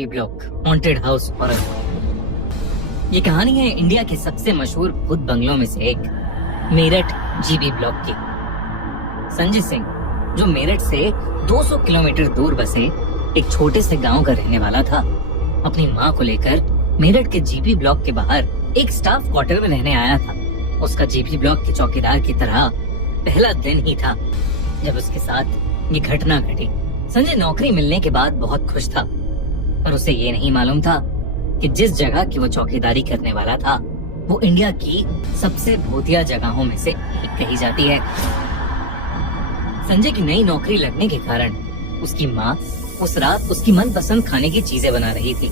GP block haunted house horror. ये कहानी है इंडिया के सबसे मशहूर भूत बंगलों में से एक, मेरठ जीबी ब्लॉक की। संजय सिंह, जो मेरठ से 200 किलोमीटर दूर बसे एक छोटे से गांव का रहने वाला था, अपनी मां को लेकर मेरठ के जीपी ब्लॉक के बाहर एक स्टाफ क्वार्टर में रहने आया था। उसका जीपी ब्लॉक के चौकीदार की तरह पहला दिन ही था जब उसके साथ ये घटना घटी। संजय नौकरी मिलने के बाद बहुत खुश था, पर उसे ये नहीं मालूम था कि जिस जगह की वो चौकीदारी करने वाला था वो इंडिया की सबसे भूतिया जगहों में से एक कही जाती है। संजय की नई नौकरी लगने के कारण उसकी माँ उस रात उसकी मनपसंद खाने की चीजें बना रही थी।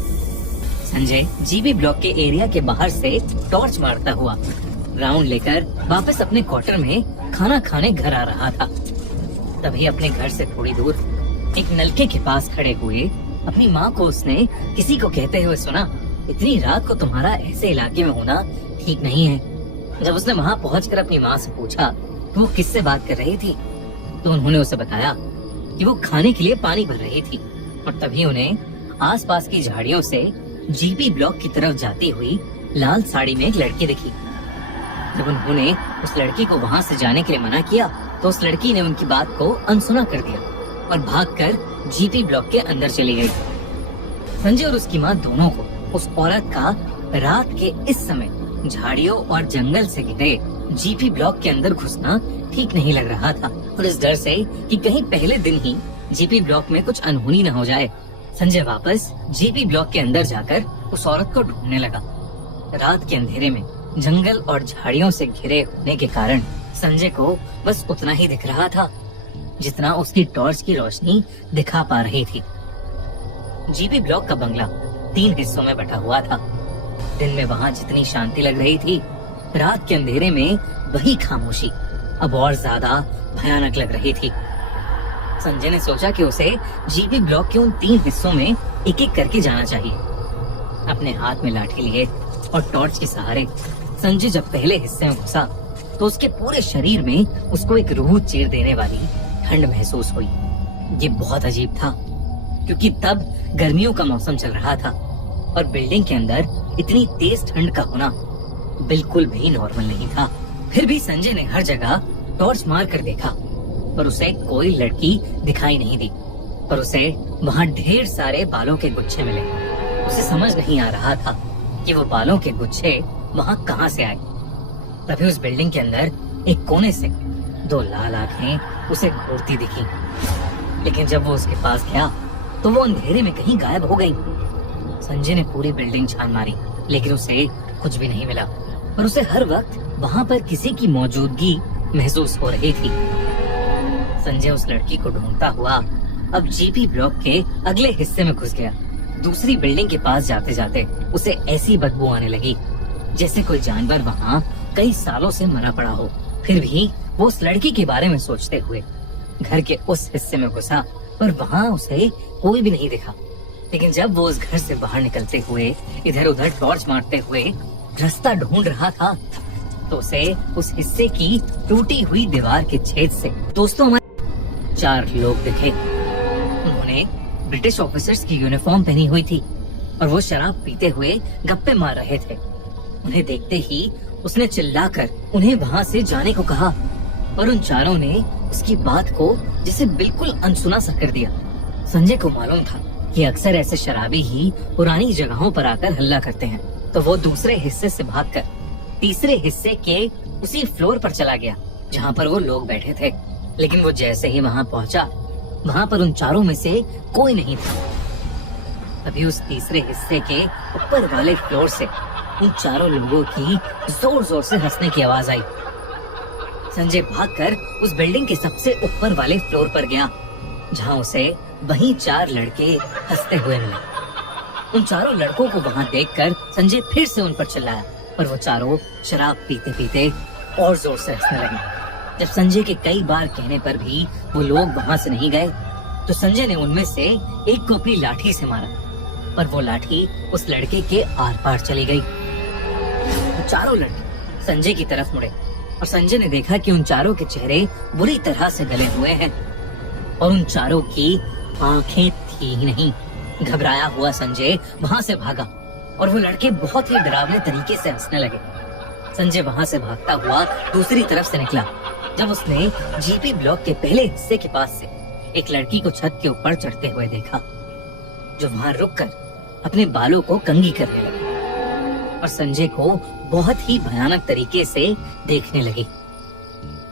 संजय जीबी ब्लॉक के एरिया के बाहर से टॉर्च मारता हुआ राउंड लेकर वापस अपने क्वार्टर में खाना खाने घर आ रहा था। तभी अपने घर से थोड़ी दूर एक नलके के पास खड़े हुए अपनी माँ को उसने किसी को कहते हुए सुना, इतनी रात को तुम्हारा ऐसे इलाके में होना ठीक नहीं है। जब उसने वहाँ पहुँचकर अपनी माँ से पूछा कि वो किससे बात कर रही थी, तो उन्होंने उसे बताया कि वो खाने के लिए पानी भर रही थी। और तभी उन्हें आसपास की झाड़ियों से जीपी ब्लॉक की तरफ जाती हुई लाल साड़ी में एक लड़की दिखी। जब उन्होंने उस लड़की को वहाँ से जाने के लिए मना किया तो उस लड़की ने उनकी बात को अनसुना कर दिया और भागकर जीपी ब्लॉक के अंदर चली गई। संजय और उसकी माँ दोनों को उस औरत का रात के इस समय झाड़ियों और जंगल से घिरे जीपी ब्लॉक के अंदर घुसना ठीक नहीं लग रहा था। और इस डर से कि कहीं पहले दिन ही जीपी ब्लॉक में कुछ अनहोनी न हो जाए, संजय वापस जीपी ब्लॉक के अंदर जाकर उस औरत को ढूंढने लगा। रात के अंधेरे में जंगल और झाड़ियों से घिरे होने के कारण संजय को बस उतना ही दिख रहा था जितना उसकी टॉर्च की रोशनी दिखा पा रही थी। जीबी ब्लॉक का बंगला 3 हिस्सों में बटा हुआ था। दिन में वहाँ जितनी शांति लग रही थी, रात के अंधेरे में वही खामोशी अब और ज्यादा भयानक लग रही थी। संजय ने सोचा कि उसे जीबी ब्लॉक के उन 3 हिस्सों में एक एक करके जाना चाहिए। अपने हाथ में लाठी लिए और टॉर्च के सहारे संजय जब पहले हिस्से में घुसा तो उसके पूरे शरीर में उसको एक रूह चीर देने वाली ठंड महसूस हुई। ये बहुत अजीब था क्योंकि तब गर्मियों का मौसम चल रहा था और बिल्डिंग के अंदर इतनी तेज ठंड का होना बिल्कुल भी नॉर्मल नहीं था। फिर भी संजय ने हर जगह टॉर्च मार कर देखा पर उसे कोई लड़की दिखाई नहीं दी। पर उसे वहाँ ढेर सारे बालों के गुच्छे मिले। उसे समझ नहीं आ रहा था कि वो बालों के गुच्छे वहाँ कहाँ से आए। तभी उस बिल्डिंग के अंदर एक कोने से 2 लाल आंखें उसे घूरती दिखी। लेकिन जब वो उसके पास गया तो वो अंधेरे में कहीं गायब हो गई। संजय ने पूरी बिल्डिंग छान मारी लेकिन उसे कुछ भी नहीं मिला। पर उसे हर वक्त वहाँ पर किसी की मौजूदगी महसूस हो रही थी। संजय उस लड़की को ढूंढता हुआ अब जीपी ब्लॉक के अगले हिस्से में घुस गया। दूसरी बिल्डिंग के पास जाते जाते उसे ऐसी बदबू आने लगी जैसे कोई जानवर वहाँ कई सालों से मरा पड़ा हो। फिर भी वो उस लड़की के बारे में सोचते हुए घर के उस हिस्से में घुसा पर वहाँ उसे कोई भी नहीं दिखा। लेकिन जब वो उस घर से बाहर निकलते हुए इधर उधर टॉर्च मारते हुए रास्ता ढूंढ रहा था तो उसे उस हिस्से की टूटी हुई दीवार के छेद से दोस्तों हमारे 4 लोग दिखे। उन्होंने ब्रिटिश ऑफिसर्स की यूनिफॉर्म पहनी हुई थी और वो शराब पीते हुए गप्पे मार रहे थे। उन्हें देखते ही उसने चिल्लाकर उन्हें वहाँ से जाने को कहा और उन चारों ने उसकी बात को जिसे बिल्कुल अनसुना सा कर दिया। संजय को मालूम था कि अक्सर ऐसे शराबी ही पुरानी जगहों पर आकर हल्ला करते हैं, तो वो दूसरे हिस्से से भागकर तीसरे हिस्से के उसी फ्लोर पर चला गया जहाँ पर वो लोग बैठे थे। लेकिन वो जैसे ही वहाँ पहुँचा वहाँ पर उन चारों में से कोई नहीं था। तभी उस तीसरे हिस्से के ऊपर वाले फ्लोर से उन चारों लोगों की जोर जोर से हंसने की आवाज आई। संजय भागकर उस बिल्डिंग के सबसे ऊपर वाले फ्लोर पर गया जहाँ उसे वहीं 4 लड़के हंसते हुए मिले। उन चारों लड़कों को वहाँ देखकर संजय फिर से उन पर चिल्लाया पर वो चारों शराब पीते पीते और जोर से हंसने लगे। जब संजय के कई बार कहने पर भी वो लोग वहाँ से नहीं गए तो संजय ने उनमें से एक को अपनी लाठी से मारा पर वो लाठी उस लड़के के आर पार चली गई। चारों लड़के संजय की तरफ मुड़े और संजय ने देखा कि उन चारों के चेहरे बुरी तरह से गले हुए हैं और उन चारों की आंखें थी ही नहीं, घबराया हुआ संजय वहाँ से भागा और वो लड़के बहुत ही डरावने तरीके से हंसने लगे। संजय वहाँ से भागता हुआ दूसरी तरफ से निकला जब उसने जीपी ब्लॉक के पहले हिस्से के पास से एक लड़की को छत के ऊपर चढ़ते हुए देखा, जो वहाँ रुककर अपने बालों को कंघी करने लगी और संजय को बहुत ही भयानक तरीके से देखने लगी।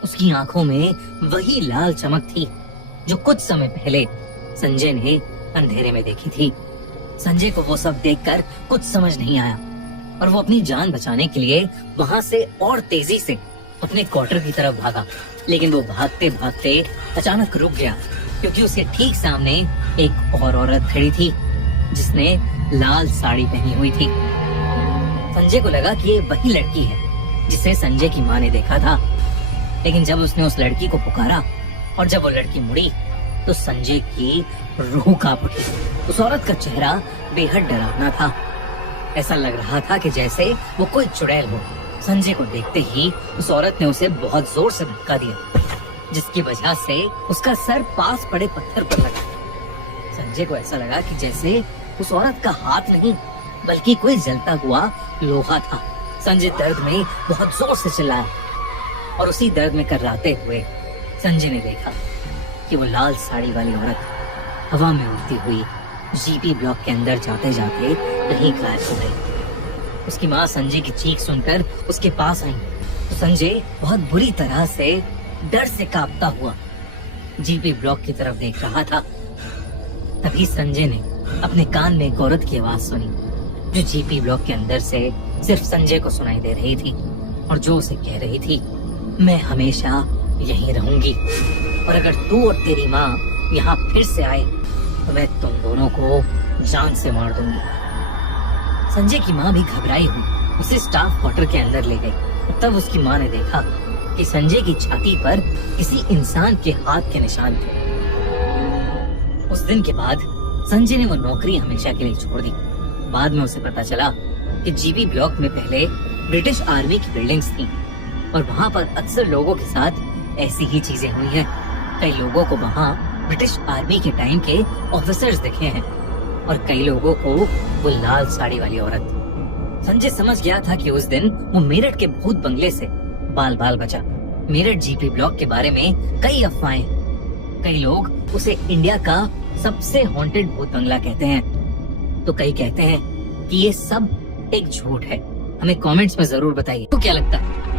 उसकी आंखों में वही लाल चमक थी जो कुछ समय पहले संजय ने अंधेरे में देखी थी। संजय को वो सब देखकर कुछ समझ नहीं आया और वो अपनी जान बचाने के लिए वहाँ से और तेजी से अपने क्वार्टर की तरफ भागा। लेकिन वो भागते भागते अचानक रुक गया क्योंकि उसके ठीक सामने एक और औरत खड़ी थी जिसने लाल साड़ी पहनी हुई थी। संजय को लगा कि ये वही लड़की है जिसे संजय की माँ ने देखा था। लेकिन जब उसने उस लड़की को पुकारा और जब वो लड़की मुड़ी तो संजय की रूह कांप उठी। उस औरत का चेहरा बेहद डरावना था। ऐसा लग रहा था कि जैसे वो कोई चुड़ैल हो। संजय को देखते ही उस औरत ने उसे बहुत जोर से धक्का दिया, जिसकी वजह से उसका सर पास पड़े पत्थर पर लगा। संजय को ऐसा लगा कि जैसे उस औरत का हाथ नहीं बल्कि कोई जलता हुआ लोहा था। संजय दर्द में बहुत जोर से चिल्लाया और उसी दर्द में कर्राते हुए संजय ने देखा कि वो लाल साड़ी वाली औरत हवा में उड़ती हुई जीपी ब्लॉक के अंदर जाते जाते कहीं गायब हो गई। उसकी माँ संजय की चीख सुनकर उसके पास आई तो संजय बहुत बुरी तरह से डर से कांपता हुआ जीपी ब्लॉक की तरफ देख रहा था। तभी संजय ने अपने कान में एक औरत की आवाज सुनी जो जीपी ब्लॉक के अंदर से सिर्फ संजय को सुनाई दे रही थी और जो उसे कह रही थी, मैं हमेशा यहीं रहूंगी और अगर तू और तेरी माँ यहाँ फिर से आए तो मैं तुम दोनों को जान से मार दूंगी। संजय की माँ भी घबराई हुई उसे स्टाफ क्वार्टर के अंदर ले गई। तब उसकी माँ ने देखा कि संजय की छाती पर किसी इंसान के हाथ के निशान थे। उस दिन के बाद संजय ने वो नौकरी हमेशा के लिए छोड़ दी। बाद में उसे पता चला कि जीबी ब्लॉक में पहले ब्रिटिश आर्मी की बिल्डिंग्स थी और वहाँ पर अक्सर लोगों के साथ ऐसी ही चीजें हुई हैं। कई लोगों को वहाँ ब्रिटिश आर्मी के टाइम के ऑफिसर्स दिखे हैं और कई लोगों को वो लाल साड़ी वाली औरत। संजय समझ गया था कि उस दिन वो मेरठ के भूत बंगले से बाल बाल बचा। मेरठ जीपी ब्लॉक के बारे में कई अफवाहें, कई लोग उसे इंडिया का सबसे हॉन्टेड भूत बंगला कहते हैं तो कई कहते हैं कि ये सब एक झूठ है। हमें कमेंट्स में जरूर बताइए तो क्या लगता है